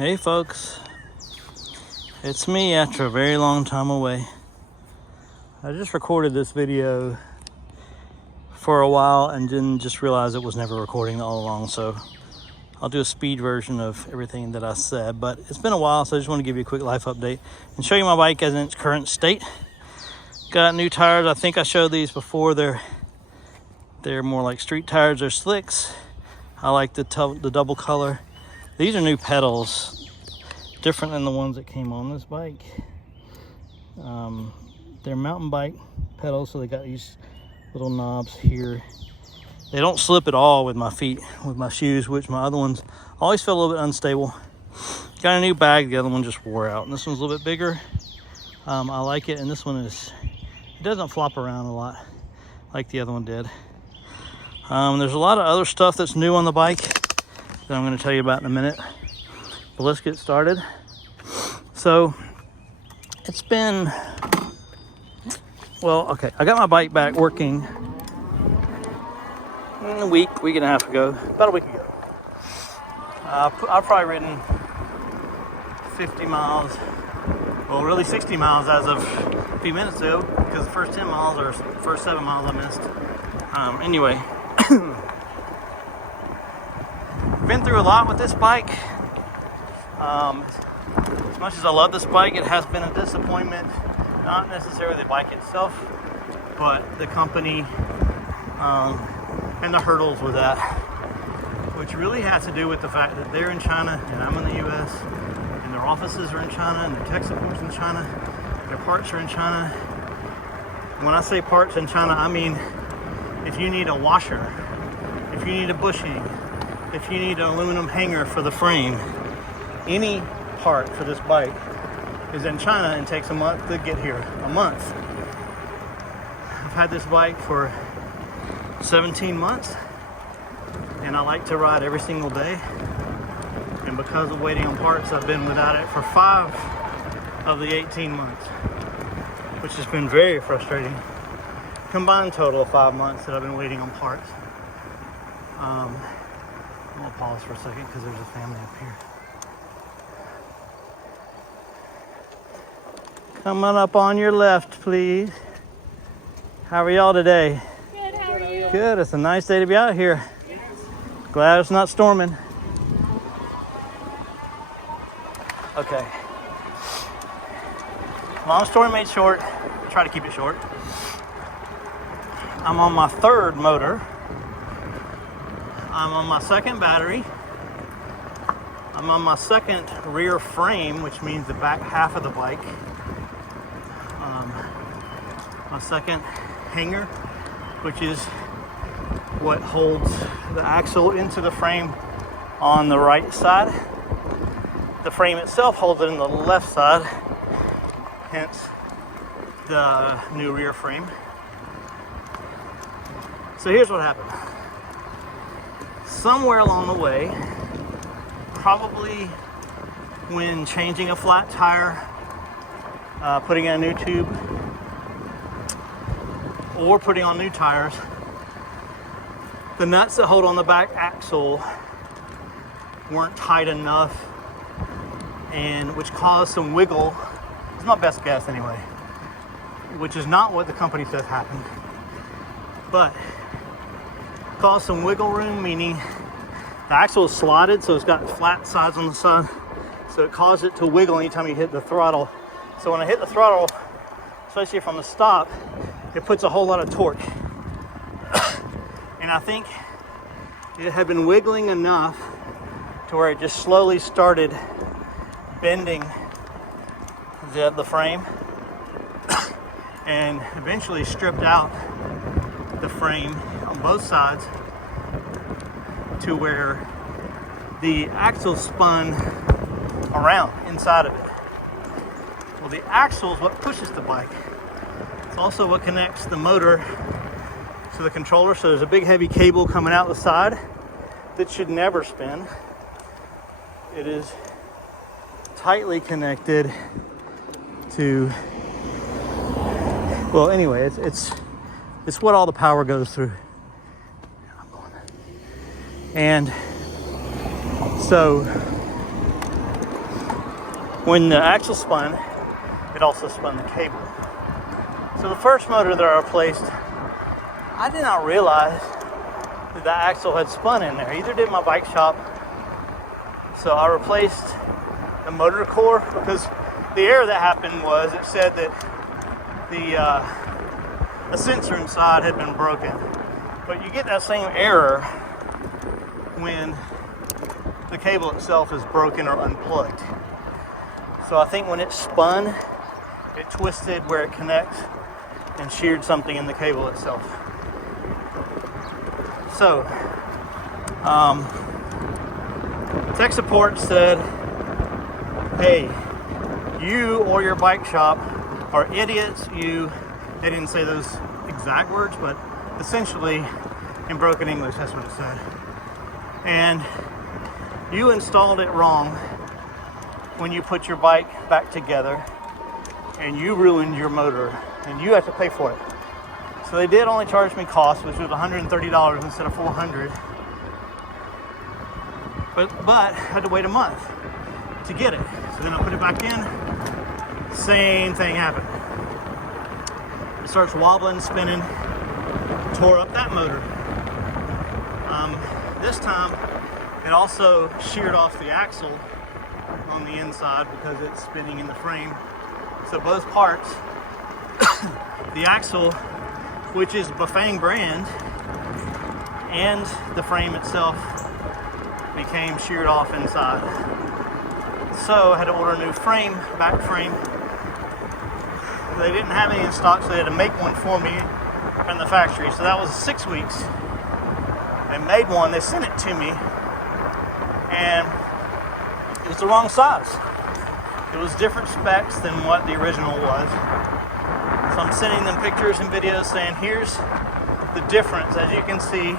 Hey folks, it's me after a very long time away. I just recorded this video for a while and then just realized it was never recording all along, so I'll do a speed version of everything that I said. But it's been a while, so I just want to give you a quick life update and show you my bike as in its current state. Got new tires. I think I showed these before. They're more like street tires. They're slicks. I like the double color. These are new pedals, different than the ones that came on this bike. They're mountain bike pedals, so they got these little knobs here. They don't slip at all with my feet, with my shoes, which my other ones always felt a little bit unstable. Got a new bag, the other one just wore out. And this one's a little bit bigger. I like it, and this one it doesn't flop around a lot like the other one did. There's a lot of other stuff that's new on the bike that I'm going to tell you about in a minute, but let's get started. So it's been, well, okay, I got my bike back working a week and a half ago, about a week ago. I've probably ridden 50 miles, well, really 60 miles as of a few minutes ago, because the first 10 miles or first 7 miles I missed. Anyway, been through a lot with this bike. As much as I love this bike, it has been a disappointment. Not necessarily the bike itself, but the company and the hurdles with that, which really has to do with the fact that they're in China and I'm in the US, and their offices are in China and their tech support's in China, their parts are in China. When I say parts in China, I mean if you need a washer, if you need a bushing, if you need an aluminum hanger for the frame, any part for this bike is in China and takes a month to get here. A month. I've had this bike for 17 months and I like to ride every single day. And because of waiting on parts, I've been without it for 5 of the 18 months, which has been very frustrating. Combined total of 5 months that I've been waiting on parts. I'm gonna pause for a second because there's a family up here. Come on up on your left, please. How are y'all today? Good, how are you? Good, it's a nice day to be out here. Glad it's not storming. Okay. Long story made short, try to keep it short. I'm on my 3rd motor. I'm on my 2nd battery. I'm on my 2nd rear frame, which means the back half of the bike. My 2nd hanger, which is what holds the axle into the frame on the right side. The frame itself holds it in the left side, hence the new rear frame. So here's what happened. Somewhere along the way, probably when changing a flat tire, putting in a new tube, or putting on new tires, the nuts that hold on the back axle weren't tight enough, and which caused some wiggle. It's my best guess anyway, which is not what the company says happened, but caused some wiggle room, meaning the axle is slotted, so it's got flat sides on the side, so it caused it to wiggle anytime you hit the throttle. So when I hit the throttle, especially from the stop, it puts a whole lot of torque. And I think it had been wiggling enough to where it just slowly started bending the frame and eventually stripped out the frame on both sides to where the axle spun around inside of it. Well, the axle is what pushes the bike. It's also what connects the motor to the controller. So there's a big heavy cable coming out the side that should never spin. It is tightly connected to, well, anyway, it's what all the power goes through. And so when the axle spun, it also spun the cable. So the first motor that I replaced, I did not realize that the axle had spun in there. Either did my bike shop. So I replaced the motor core, because the error that happened was it said that the sensor inside had been broken. But you get that same error when the cable itself is broken or unplugged. So I think when it spun, it twisted where it connects and sheared something in the cable itself. So, tech support said, hey, you or your bike shop are idiots. They didn't say those exact words, but essentially in broken English, that's what it said. And you installed it wrong when you put your bike back together, and you ruined your motor, and you have to pay for it. So they did only charge me cost, which was $130 instead of $400. But I had to wait a month to get it. So then I put it back in, same thing happened. It starts wobbling, spinning, tore up that motor. This time, it also sheared off the axle on the inside because it's spinning in the frame. So both parts, the axle, which is Bafang brand, and the frame itself became sheared off inside. So I had to order a new frame, back frame. They didn't have any in stock, so they had to make one for me from the factory. So that was 6 weeks. They made one, they sent it to me, and it was the wrong size. It was different specs than what the original was. So I'm sending them pictures and videos saying, here's the difference. As you can see,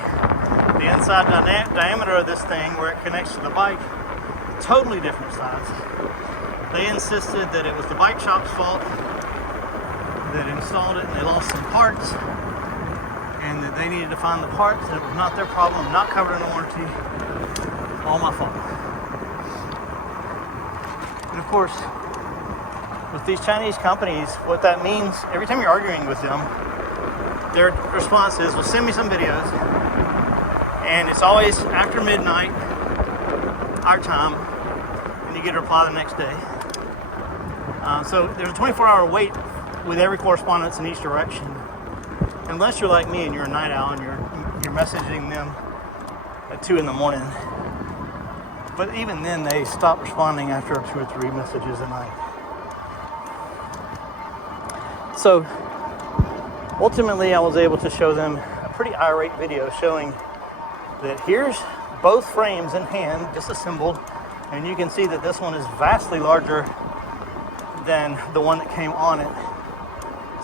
the inside diameter of this thing, where it connects to the bike, totally different size. They insisted that it was the bike shop's fault that installed it, and they lost some parts, and that they needed to find the parts, and it was not their problem, not covered in warranty, all my fault. And of course, with these Chinese companies, what that means, every time you're arguing with them, their response is, well, send me some videos. And it's always after midnight, our time, and you get a reply the next day. So there's a 24-hour wait with every correspondence in each direction. Unless you're like me and you're a night owl and you're messaging them at 2 in the morning. But even then, they stop responding after 2 or 3 messages a night. So ultimately, I was able to show them a pretty irate video showing that here's both frames in hand, disassembled, and you can see that this one is vastly larger than the one that came on it.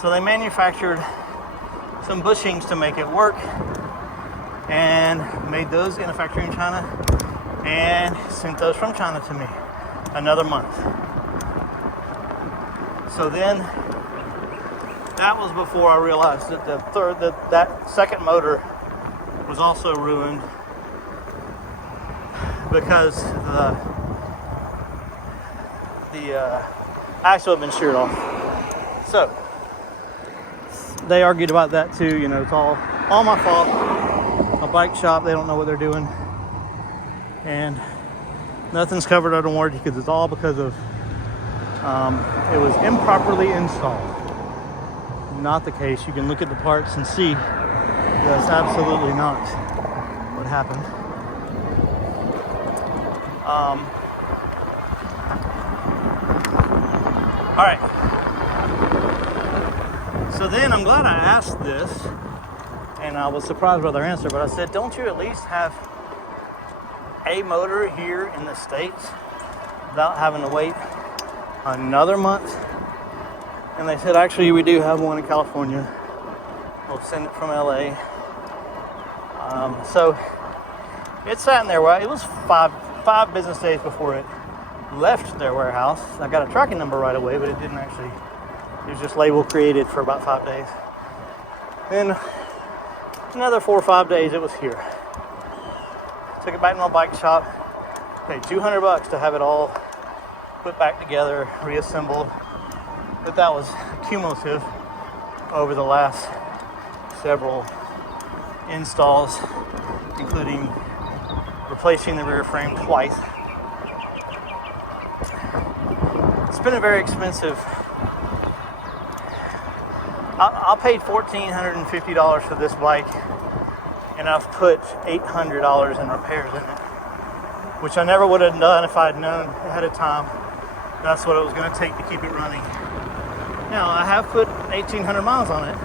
So they manufactured some bushings to make it work, and made those in a factory in China, and sent those from China to me another month. So then, that was before I realized that that second motor was also ruined because the axle had been sheared off. So they argued about that too. You know, it's all my fault. A bike shop, they don't know what they're doing, and nothing's covered under warranty because it's all because of it was improperly installed. Not the case. You can look at the parts and see that's absolutely not what happened. All right. So then I'm glad I asked this, and I was surprised by their answer, but I said, don't you at least have a motor here in the States without having to wait another month? And they said, actually, we do have one in California. We'll send it from LA. So it sat in there. It was five business days before it left their warehouse. I got a tracking number right away, but it didn't actually. It was just label created for about 5 days. Then another 4 or 5 days, it was here. Took it back to my bike shop. Paid $200 to have it all put back together, reassembled. But that was cumulative over the last several installs, including replacing the rear frame twice. It's been a very expensive. I paid $1,450 for this bike, and I've put $800 in repairs in it, which I never would have done if I'd known ahead of time that's what it was going to take to keep it running. Now, I have put 1,800 miles on it,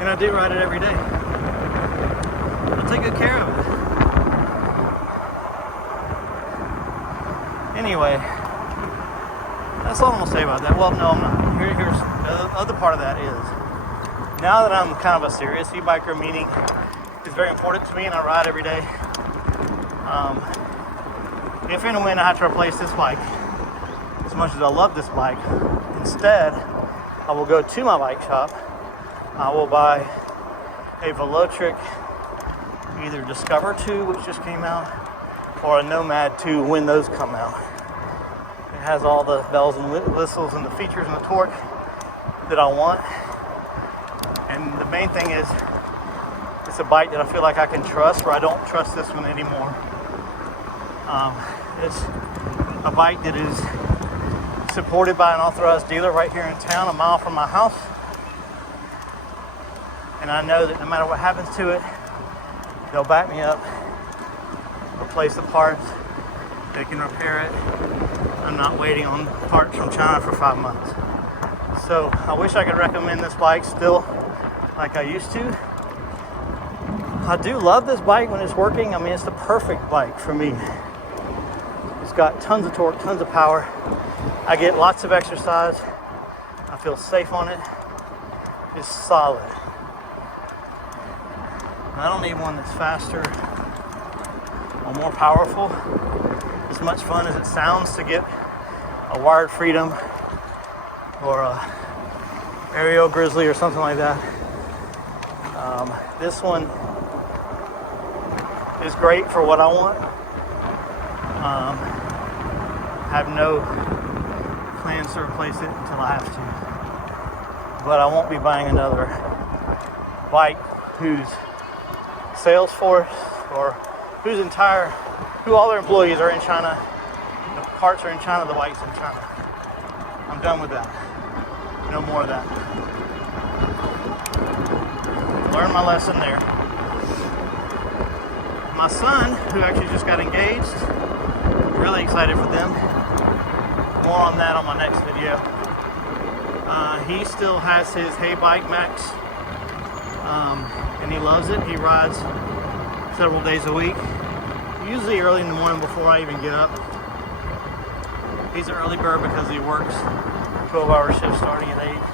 and I do ride it every day. I take good care of it. Anyway, that's all I'm going to say about that. Well, no, I'm not. Here's the other part of that is, now that I'm kind of a serious e-biker, meaning it's very important to me and I ride every day, if and when I have to replace this bike, as much as I love this bike, instead, I will go to my bike shop. I will buy a Velotric, either Discover 2, which just came out, or a Nomad 2 when those come out. It has all the bells and whistles and the features and the torque that I want. And the main thing is, it's a bike that I feel like I can trust, where I don't trust this one anymore. It's a bike that is supported by an authorized dealer right here in town, a mile from my house. And I know that no matter what happens to it, they'll back me up, replace the parts, they can repair it. I'm not waiting on parts from China for 5 months. So I wish I could recommend this bike still like I used to. I do love this bike when it's working. I mean, it's the perfect bike for me. It's got tons of torque, tons of power. I get lots of exercise. I feel safe on it. It's solid. I don't need one that's faster or more powerful. As much fun as it sounds to get a Wired Freedom or a Aerial Grizzly or something like that. This one is great for what I want. I have no plans to replace it until I have to. But I won't be buying another bike whose sales force or who all their employees are in China, the parts are in China, the bike's in China. I'm done with that. No more of that. Learned my lesson there. My son, who actually just got engaged, really excited for them. More on that on my next video. He still has his Hey Bike Max, and he loves it. He rides several days a week, usually early in the morning before I even get up. He's an early bird because he works 12-hour shifts starting at 8.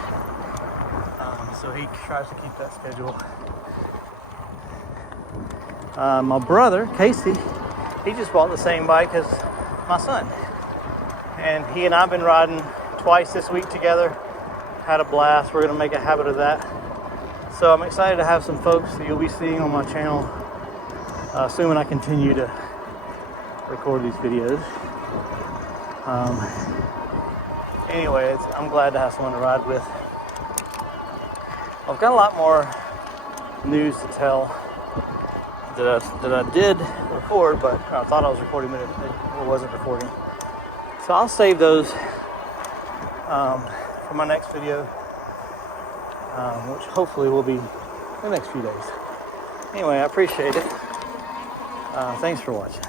So he tries to keep that schedule. My brother, Casey, he just bought the same bike as my son. And he and I have been riding twice this week together. Had a blast. We're going to make a habit of that. So I'm excited to have some folks that you'll be seeing on my channel soon when I continue to record these videos. Anyways, I'm glad to have someone to ride with. I've got a lot more news to tell that I did record, but I thought I was recording, but it wasn't recording. So I'll save those for my next video, which hopefully will be the next few days. Anyway, I appreciate it. Thanks for watching.